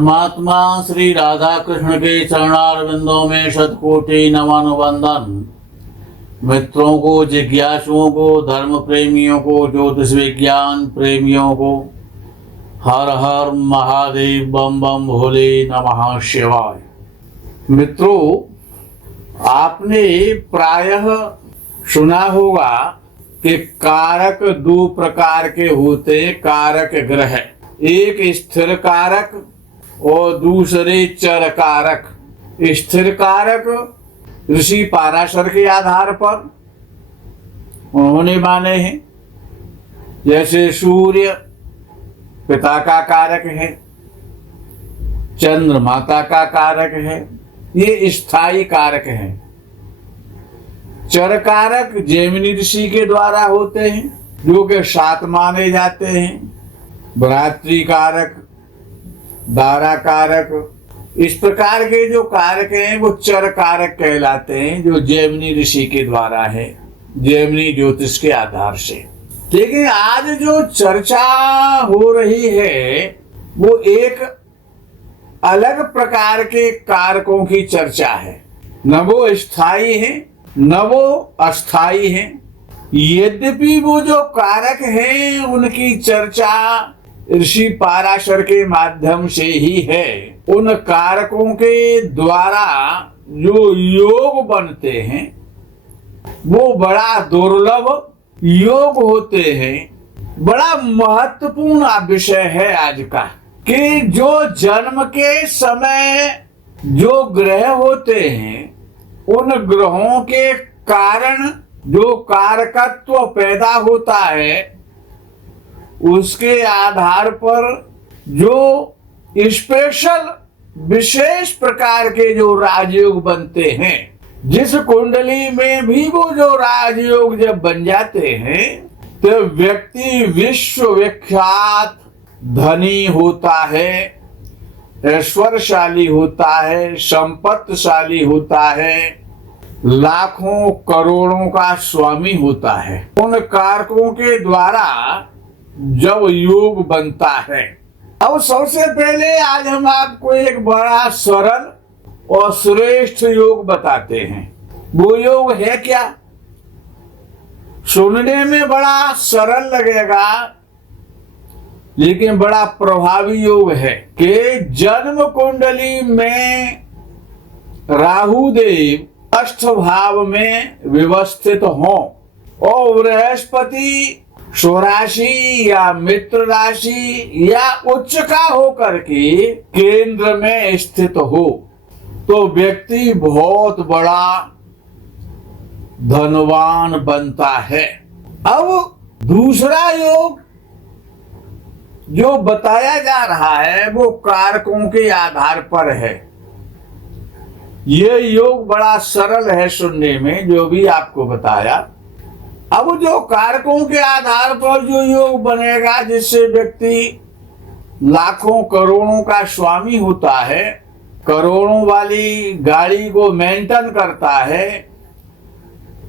परमात्मा श्री राधा कृष्ण के चरणारविंदों में शतकोटि नमन। मित्रों को, जिज्ञासुओं को, धर्म प्रेमियों को, ज्योतिष विज्ञान प्रेमियों को हर हर महादेव, बम बम भोले नमः शिवाय। मित्रों, आपने प्रायः सुना होगा कि कारक दो प्रकार के होते हैं। कारक ग्रह, एक स्थिर कारक और दूसरे चर कारक। स्थिर कारक ऋषि पाराशर के आधार पर उन्होंने माने हैं, जैसे सूर्य पिता का कारक है, चंद्र माता का कारक है, ये स्थायी कारक है। चर कारक जैमिनी ऋषि के द्वारा होते हैं, जो कि 7 माने जाते हैं। भ्रातृ कारक, दारा कारक, इस प्रकार के जो कारक हैं वो चर कारक कहलाते हैं, जो जैमिनी ऋषि के द्वारा है, जैमिनी ज्योतिष के आधार से। लेकिन आज जो चर्चा हो रही है वो एक अलग प्रकार के कारकों की चर्चा है। न वो स्थायी है न वो अस्थायी है। यद्यपि वो जो कारक हैं उनकी चर्चा ऋषि पाराशर के माध्यम से ही है। उन कारकों के द्वारा जो योग बनते हैं वो बड़ा दुर्लभ योग होते हैं। बड़ा महत्वपूर्ण विषय है आज का, कि जो जन्म के समय जो ग्रह होते हैं उन ग्रहों के कारण जो कारकत्व पैदा होता है, उसके आधार पर जो स्पेशल विशेष प्रकार के जो राजयोग बनते हैं, जिस कुंडली में भी वो जो राजयोग जब बन जाते हैं तो व्यक्ति विश्व विख्यात धनी होता है, ऐश्वर्यशाली होता है, संपत्तिशाली होता है, लाखों करोड़ों का स्वामी होता है। उन कारकों के द्वारा जब योग बनता है। अब सबसे पहले आज हम आपको एक बड़ा सरल और श्रेष्ठ योग बताते हैं। वो योग है क्या? सुनने में बड़ा सरल लगेगा लेकिन बड़ा प्रभावी योग है कि जन्म कुंडली में राहु देव अष्ट भाव में व्यवस्थित हो और बृहस्पति स्वराशि या मित्र राशि या उच्च का होकर के केंद्र में स्थित हो तो व्यक्ति बहुत बड़ा धनवान बनता है। अब दूसरा योग जो बताया जा रहा है वो कारकों के आधार पर है। ये योग बड़ा सरल है सुनने में, जो भी आपको बताया। अब जो कारकों के आधार पर जो योग बनेगा, जिससे व्यक्ति लाखों करोड़ों का स्वामी होता है, करोड़ों वाली गाड़ी को मेंटेन करता है,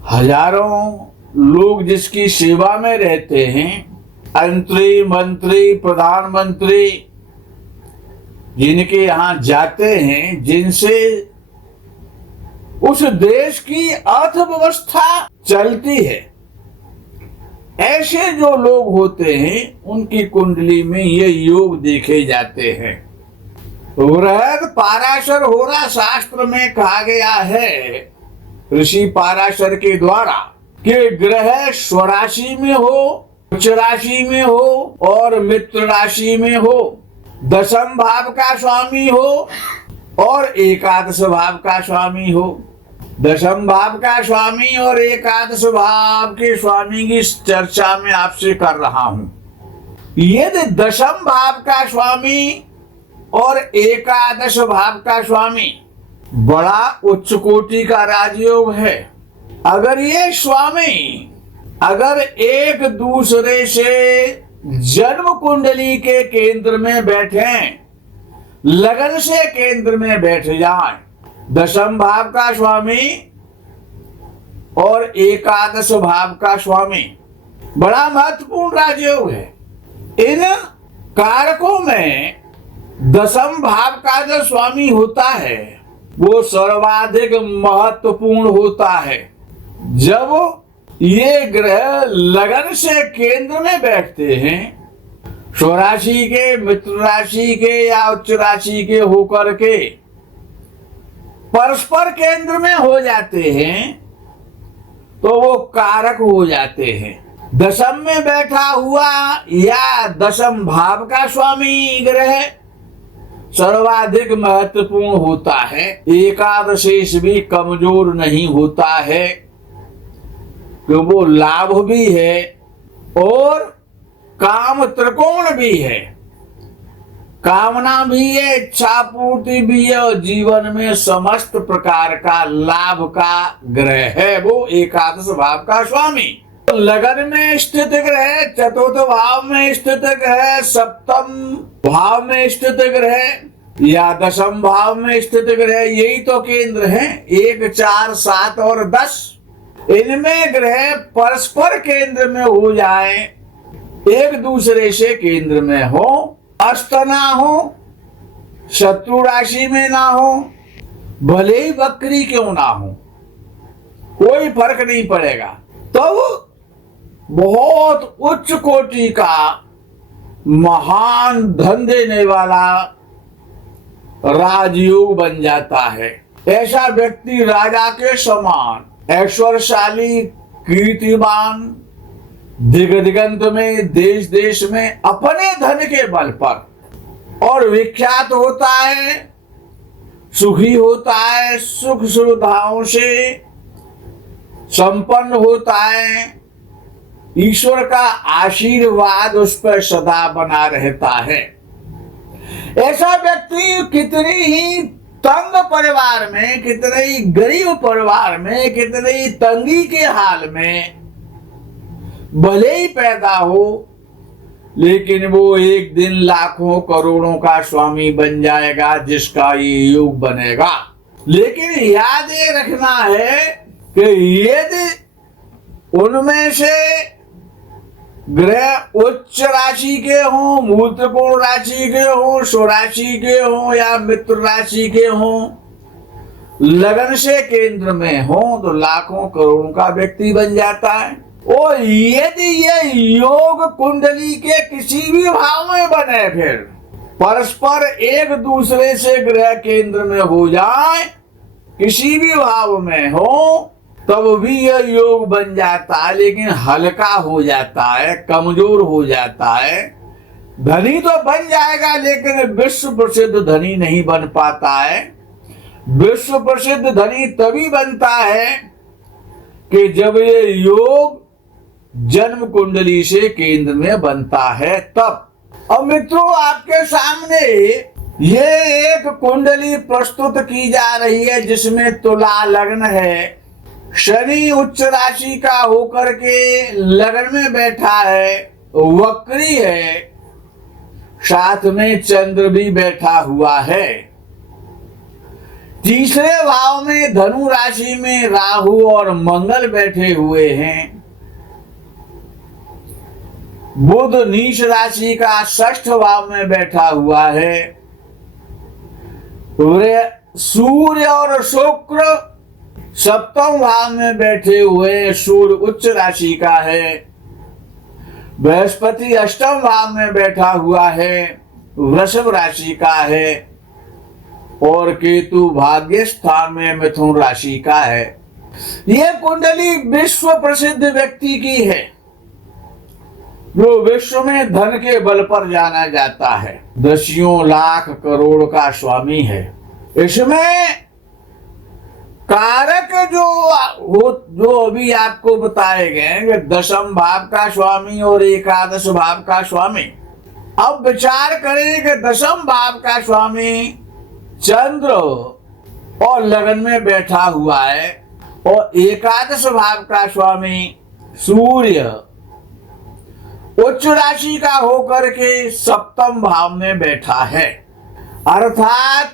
हजारों लोग जिसकी सेवा में रहते हैं, मंत्री मंत्री प्रधानमंत्री जिनके यहाँ जाते हैं, जिनसे उस देश की अर्थव्यवस्था चलती है, ऐसे जो लोग होते हैं उनकी कुंडली में ये योग देखे जाते हैं। बृहद पाराशर होरा शास्त्र में कहा गया है ऋषि पाराशर के द्वारा कि ग्रह स्वराशि में हो, उच्च राशि में हो और मित्र राशि में हो, दशम भाव का स्वामी हो और एकादश भाव का स्वामी हो। दशम भाव का स्वामी और एकादश भाव के स्वामी की चर्चा में आपसे कर रहा हूं। यदि दशम भाव का स्वामी और एकादश भाव का स्वामी बड़ा उच्च कोटि का राजयोग है, अगर ये स्वामी अगर एक दूसरे से जन्म कुंडली के केंद्र में बैठे, लगन से केंद्र में बैठ जाए, दशम भाव का स्वामी और एकादश भाव का स्वामी, बड़ा महत्वपूर्ण राजयोग है। इन कारकों में दशम भाव का जो स्वामी होता है वो सर्वाधिक महत्वपूर्ण होता है। जब ये ग्रह लगन से केंद्र में बैठते हैं, स्वराशि के, मित्र राशि के या उच्च राशि के होकर के परस्पर केंद्र में हो जाते हैं, तो वो कारक हो जाते हैं। दशम में बैठा हुआ या दशम भाव का स्वामी ग्रह सर्वाधिक महत्वपूर्ण होता है। एकादशेष भी कमजोर नहीं होता है, तो वो लाभ भी है और काम त्रिकोण भी है, कामना भी है, इच्छा पूर्ति भी है और जीवन में समस्त प्रकार का लाभ का ग्रह है वो एकादश भाव का स्वामी। लगन में स्थित ग्रह, चतुर्थ भाव में स्थित ग्रह, सप्तम भाव में स्थित ग्रह या दशम भाव में स्थित ग्रह, यही तो केंद्र है। 1, 4, 7 और 10 इनमें ग्रह परस्पर केंद्र में हो जाए, एक दूसरे से केंद्र में हो, अस्त ना हो, शत्रु राशि में ना हो, भले ही वक्री क्यों ना हो, कोई फर्क नहीं पड़ेगा, तो बहुत उच्च कोटि का महान धन देने वाला राजयोग बन जाता है। ऐसा व्यक्ति राजा के समान ऐश्वर्यशाली, कीर्तिमान, दिगंत में, देश देश में अपने धन के बल पर और विख्यात होता है, सुखी होता है, सुख सुविधाओं से संपन्न होता है, ईश्वर का आशीर्वाद उस पर सदा बना रहता है। ऐसा व्यक्ति कितनी ही तंग परिवार में, कितने ही गरीब परिवार में, कितने ही तंगी के हाल में भले ही पैदा हो, लेकिन वो एक दिन लाखों करोड़ों का स्वामी बन जाएगा जिसका ये योग बनेगा। लेकिन याद ये रखना है कि यदि उनमें से ग्रह उच्च राशि के हों, मूल त्रिकोण राशि के हों, स्वराशि के हों या मित्र राशि के हों, लगन से केंद्र में हों, तो लाखों करोड़ों का व्यक्ति बन जाता है। और यदि ये योग कुंडली के किसी भी भाव में बने, फिर परस्पर एक दूसरे से ग्रह केंद्र में हो जाए, किसी भी भाव में हो, तब भी यह योग बन जाता है, लेकिन हल्का हो जाता है, कमजोर हो जाता है। धनी तो बन जाएगा लेकिन विश्व प्रसिद्ध धनी नहीं बन पाता है। विश्व प्रसिद्ध धनी तभी बनता है कि जब ये योग जन्म कुंडली से केंद्र में बनता है तब। और मित्रों, आपके सामने ये एक कुंडली प्रस्तुत की जा रही है जिसमें तुला लग्न है, शनि उच्च राशि का होकर के लगन में बैठा है, वक्री है, साथ में चंद्र भी बैठा हुआ है। तीसरे भाव में धनु राशि में राहु और मंगल बैठे हुए हैं। बुध नीच राशि का षष्ठ भाव में बैठा हुआ है। सूर्य और शुक्र सप्तम भाव में बैठे हुए, सूर्य उच्च राशि का है। बृहस्पति अष्टम भाव में बैठा हुआ है, वृषभ राशि का है। और केतु भाग्य स्थान में मिथुन राशि का है। यह कुंडली विश्व प्रसिद्ध व्यक्ति की है जो विश्व में धन के बल पर जाना जाता है, दसियों लाख करोड़ का स्वामी है। इसमें कारक जो अभी आपको बताए गए, दशम भाव का स्वामी और एकादश भाव का स्वामी। अब विचार करें कि दशम भाव का स्वामी चंद्र और लगन में बैठा हुआ है और एकादश भाव का स्वामी सूर्य उच्च राशि का होकर के सप्तम भाव में बैठा है। अर्थात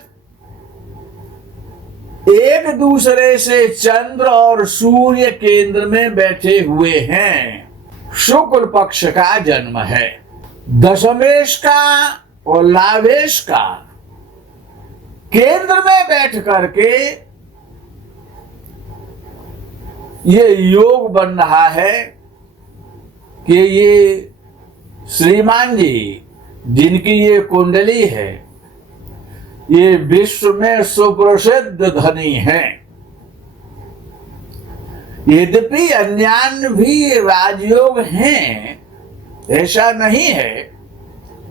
एक दूसरे से चंद्र और सूर्य केंद्र में बैठे हुए हैं। शुक्ल पक्ष का जन्म है। दशमेश का और लावेश का केंद्र में बैठ करके ये योग बन रहा है कि ये श्रीमान जी जिनकी ये कुंडली है, ये विश्व में सुप्रसिद्ध धनी हैं। यद्यपि अन्यान्य भी राजयोग हैं, ऐसा नहीं है।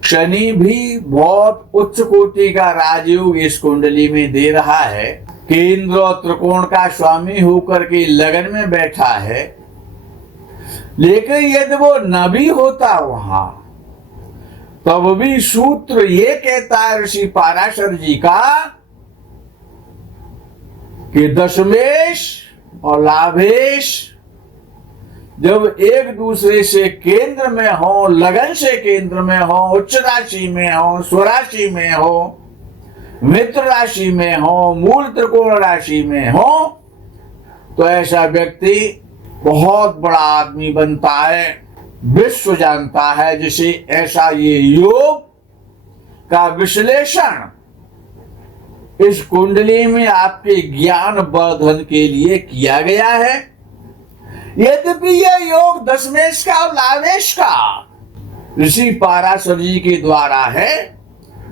शनि भी बहुत उच्च कोटि का राजयोग इस कुंडली में दे रहा है। केंद्र और त्रिकोण का स्वामी होकर के लगन में बैठा है। लेकिन यदि वो न भी होता वहां, तब भी सूत्र ये कहता है ऋषि पाराशर जी का कि दशमेश और लाभेश जब एक दूसरे से केंद्र में हो, लगन से केंद्र में हो, उच्च राशि में हो, स्वराशि में हो, मित्र राशि में हो, मूल त्रिकोण राशि में हो, तो ऐसा व्यक्ति बहुत बड़ा आदमी बनता है। विश्व जानता है जिसे ऐसा ये योग का विश्लेषण इस कुंडली में आपके ज्ञान वर्धन के लिए किया गया है। यद्यपि यह योग दशमेश का और लावेश का ऋषि पाराशर जी के द्वारा है,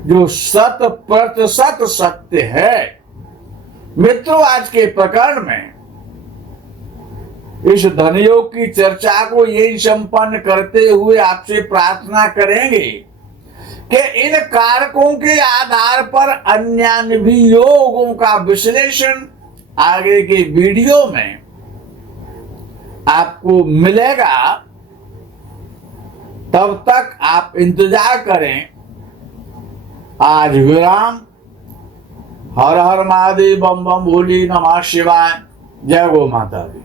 जो 100% सत्य है। मित्रों, आज के प्रकरण में इस धनयोग की चर्चा को यही संपन्न करते हुए आपसे प्रार्थना करेंगे कि इन कारकों के आधार पर अन्य भी योगों का विश्लेषण आगे के वीडियो में आपको मिलेगा। तब तक आप इंतजार करें। आज विराम। हर हर महादेव, बम बम भोले, नमः शिवाय। जय गो माता दी।